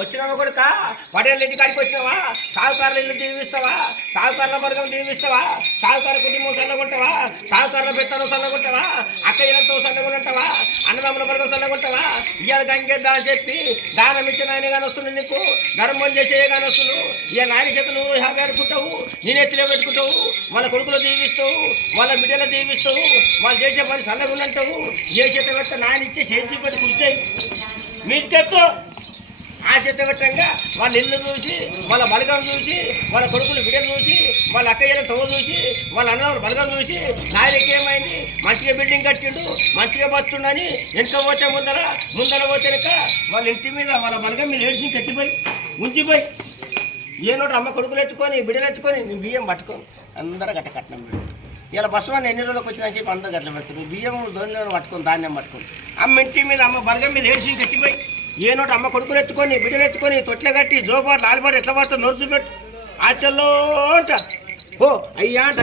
వచ్చినావా కొడుక పడేళ్ళ ఇంటి కాడికి వచ్చినావా సాగుకారుల ఇల్లు దీవిస్తావా సాగుకారుల వర్గం దీవిస్తావా సాగుకార కుటుంబం చల్లగొంటావా సాగుకారుల పెత్తనం చల్లగొంటావా అక్కయ్యలతో చల్లగొంటావా అన్నదమ్ముల వర్గం చల్లగొంటావా ఇవాళ గంగేద్దా అని చెప్పి దానం ఇచ్చిన ఆయన కానీ వస్తుంది నీకు ధర్మం చేసే కానీ వస్తుంది ఇక నాయన చేతులు హ్యాపీ ఆడుకుంటావు నేను ఎత్తులో పెట్టుకుంటావు వాళ్ళ కొడుకులు దీవిస్తావు వాళ్ళ బిడ్డలు దీవిస్తావు వాళ్ళు చేసే పని చల్లగుంటావు ఏ చేత పెట్ట నాయన ఇచ్చే చేతి పెట్టి కూర్చాయి మీకెత్తు ఆ చేత పెట్టంగా వాళ్ళ ఇల్లు చూసి వాళ్ళ బలగం చూసి వాళ్ళ కొడుకులు బిడ్డలు చూసి వాళ్ళ అక్కయ్యల తవ్వు చూసి వాళ్ళ అన్నవాళ్ళ బలగం చూసి నాయనకి ఏమైంది మంచిగా బిల్డింగ్ కట్టిండు మంచిగా బతుండని వెనుక పోతే ముందర పోతే వాళ్ళ ఇంటి మీద వాళ్ళ బలగం మీద ఏడ్చి కట్టిపోయి ఉంచిపోయి ఏనోటి అమ్మ కొడుకులు ఎత్తుకొని బిడ్డలు ఎత్తుకొని నీ బియ్యం పట్టుకొని అందరూ గట్ట కట్నం పెడతారు ఇలా బస్సు వాడిని ఎన్ని రోజులకు వచ్చినా చెప్పి అందరూ గట్ల పెడతారు బియ్యం దోనిలో పట్టుకొని ధాన్యం పట్టుకొని అమ్మ ఇంటి మీద అమ్మ బలగం మీద ఏడ్చి కట్టిపోయి ఏనోటి అమ్మ కొడుకులు ఎత్తుకొని బిడ్డలు ఎత్తుకొని తొట్లే కట్టి జోపాటు లాలిపాటు ఎట్లా పడుతుంది నోరు చూపెట్టు ఆచల్లో అంట ఓ అయ్యా